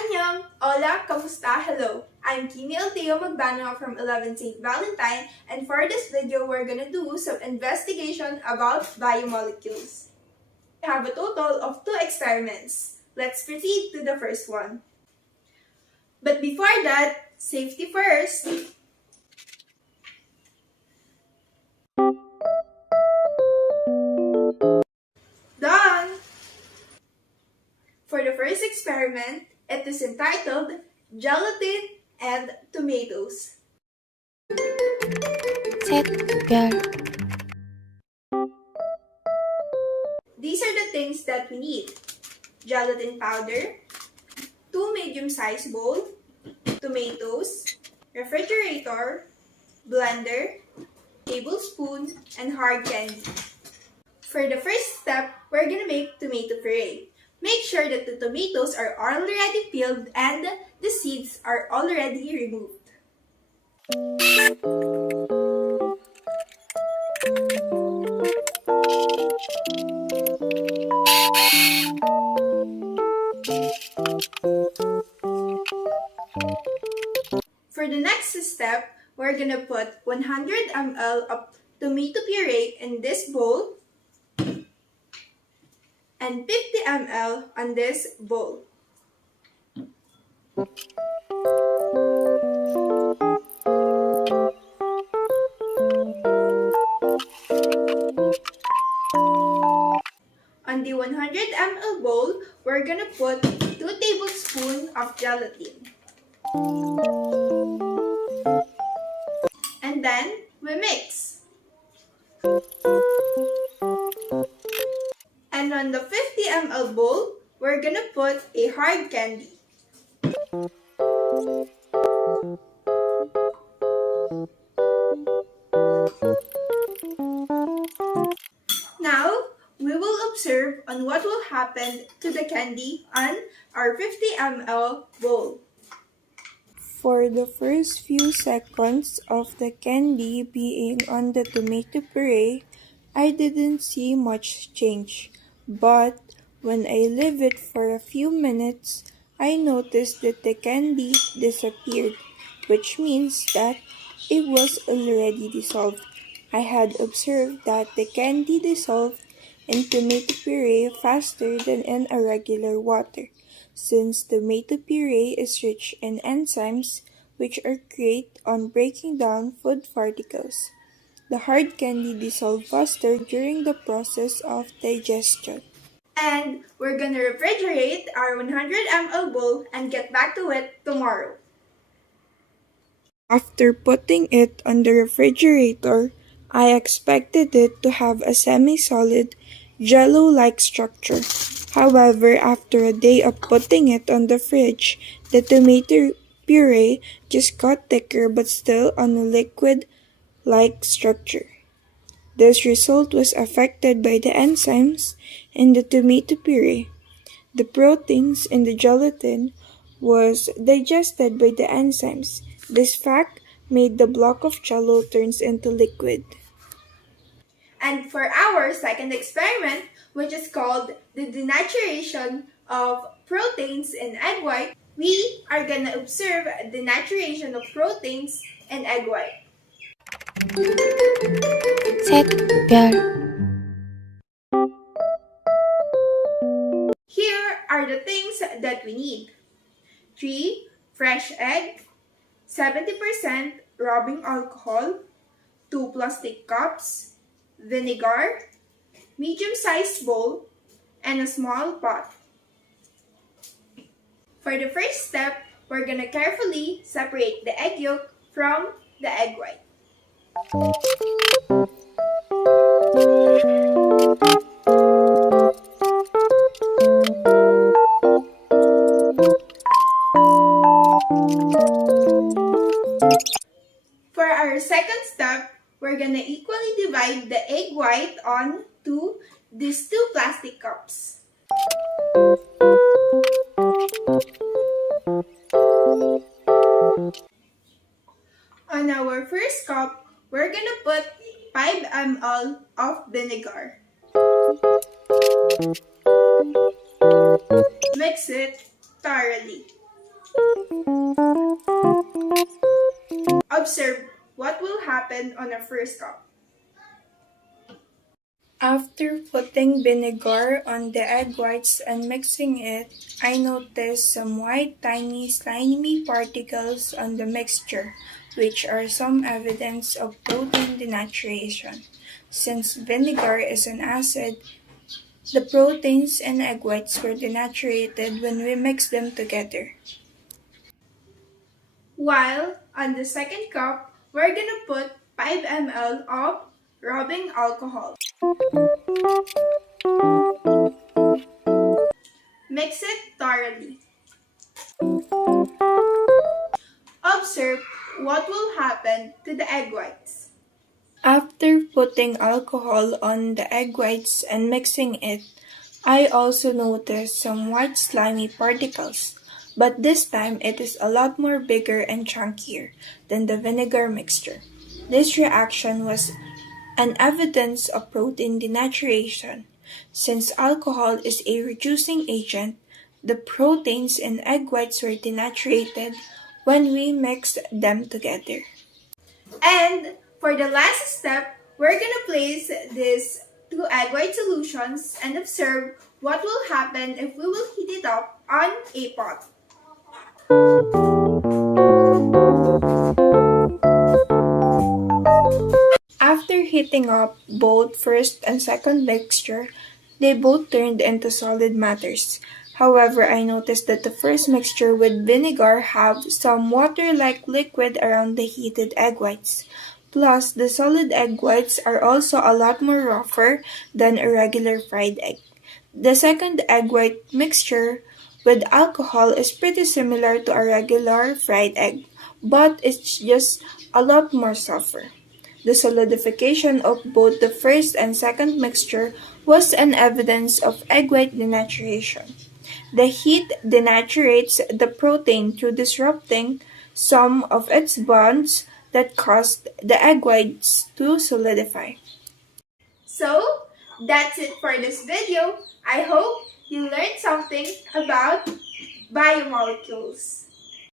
Annyeong! Hola! Kamusta? Hello! I'm Kimi Alteo Magbano from 11 St. Valentine, and for this video, we're gonna do some investigation about biomolecules. We have a total of 2 experiments. Let's proceed to the first one. But before that, safety first! Done! For the first experiment, it is entitled Gelatin and Tomatoes. Set, girl. These are the things that we need. Gelatin powder, 2 medium-sized bowl, tomatoes, refrigerator, blender, tablespoon, and hard candy. For the first step, we're gonna make tomato puree. Make sure that the tomatoes are already peeled and the seeds are already removed. For the next step, we're gonna put 100 ml of tomato puree in this bowl and 50 ml on this bowl. On the 100 ml bowl, we're gonna put 2 tablespoons of gelatin. And then we mix. And on the 50 ml bowl, we're gonna put a hard candy. Now, we will observe on what will happen to the candy on our 50 ml bowl. For the first few seconds of the candy being on the tomato puree, I didn't see much change. But when I leave it for a few minutes, I noticed that the candy disappeared, which means that it was already dissolved. I had observed that the candy dissolved in tomato puree faster than in a regular water, since tomato puree is rich in enzymes which are great on breaking down food particles. The hard candy dissolved faster during the process of digestion. And we're gonna refrigerate our 100 ml bowl and get back to it tomorrow. After putting it on the refrigerator, I expected it to have a semi-solid, jello-like structure. However, after a day of putting it on the fridge, the tomato puree just got thicker but still on a liquid-like structure. This result was affected by the enzymes in the tomato puree. The proteins in the gelatin was digested by the enzymes. This fact made the block of jello turns into liquid. And for our second experiment, which is called the denaturation of proteins in egg white, we are gonna observe denaturation of proteins in egg white. Set, girl. Here are the things that we need. 3 fresh egg, 70% rubbing alcohol, 2 plastic cups, vinegar, medium-sized bowl, and a small pot. For the first step, we're gonna carefully separate the egg yolk from the egg white. For our second step, we're gonna equally divide the egg white onto these 2 plastic cups. On our first cup, we're gonna put 5 ml of vinegar. Mix it thoroughly. Observe what will happen on our first cup. After putting vinegar on the egg whites and mixing it, I noticed some white tiny slimy particles on the mixture, which are some evidence of protein denaturation. Since vinegar is an acid, the proteins in egg whites were denaturated when we mixed them together. While on the second cup, we're gonna put 5 ml of rubbing alcohol. Mix it thoroughly. Observe what will happen to the egg whites. After putting alcohol on the egg whites and mixing it, I also noticed some white slimy particles, but this time it is a lot more bigger and chunkier than the vinegar mixture. This reaction was an evidence of protein denaturation. Since alcohol is a reducing agent, the proteins in egg whites were denatured when we mixed them together. And for the last step, we're gonna place these two egg white solutions and observe what will happen if we will heat it up on a pot. After heating up both first and second mixture, they both turned into solid matters. However, I noticed that the first mixture with vinegar have some water-like liquid around the heated egg whites. Plus, the solid egg whites are also a lot more rougher than a regular fried egg. The second egg white mixture with alcohol is pretty similar to a regular fried egg, but it's just a lot more softer. The solidification of both the first and second mixture was an evidence of egg white denaturation. The heat denaturates the protein through disrupting some of its bonds that caused the egg whites to solidify. So, that's it for this video. I hope you learned something about biomolecules.